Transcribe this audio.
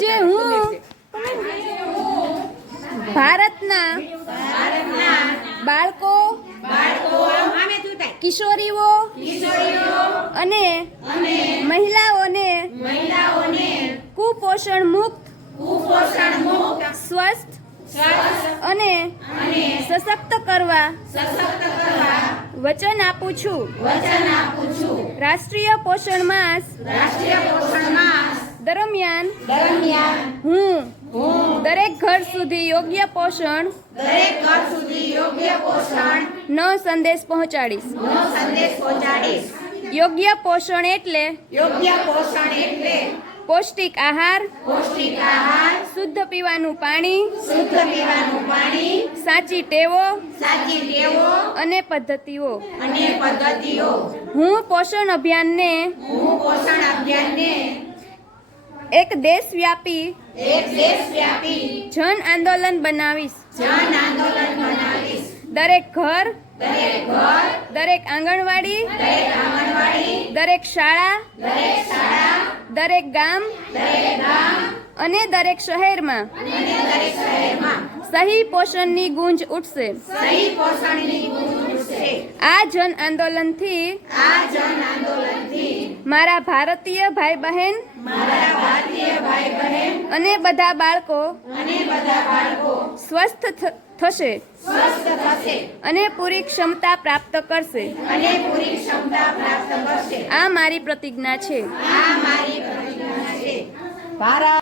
આજે હું ભારતના બાળકો, કિશોરીઓ અને મહિલાઓને કુપોષણ મુક્ત, સ્વસ્થ અને સશક્ત કરવા વચન આપું છું. રાષ્ટ્રીય પોષણ માસ દરમિયાન હું દરેક ઘર સુધી યોગ્ય પોષણ નો સંદેશ પહોંચાડીશ. યોગ્ય પોષણ એટલે પૌષ્ટિક આહાર, શુદ્ધ પીવાનું પાણી, સાચી ટેવો અને પદ્ધતિઓ. હું પોષણ અભિયાનને એક દેશવ્યાપી જન આંદોલન બનાવીશ. દરેક ઘર, દરેક આંગણવાડી, દરેક શાળા, દરેક ગામ અને દરેક શહેરમાં સહી પોષણની ગુંજ ઉઠશે. આ જન આંદોલનથી મારા ભારતીય ભાઈ બહેન અને બધા બાળકો સ્વસ્થ થશે અને પૂરી ક્ષમતા પ્રાપ્ત કરશે. આ મારી પ્રતિજ્ઞા છે. ભારત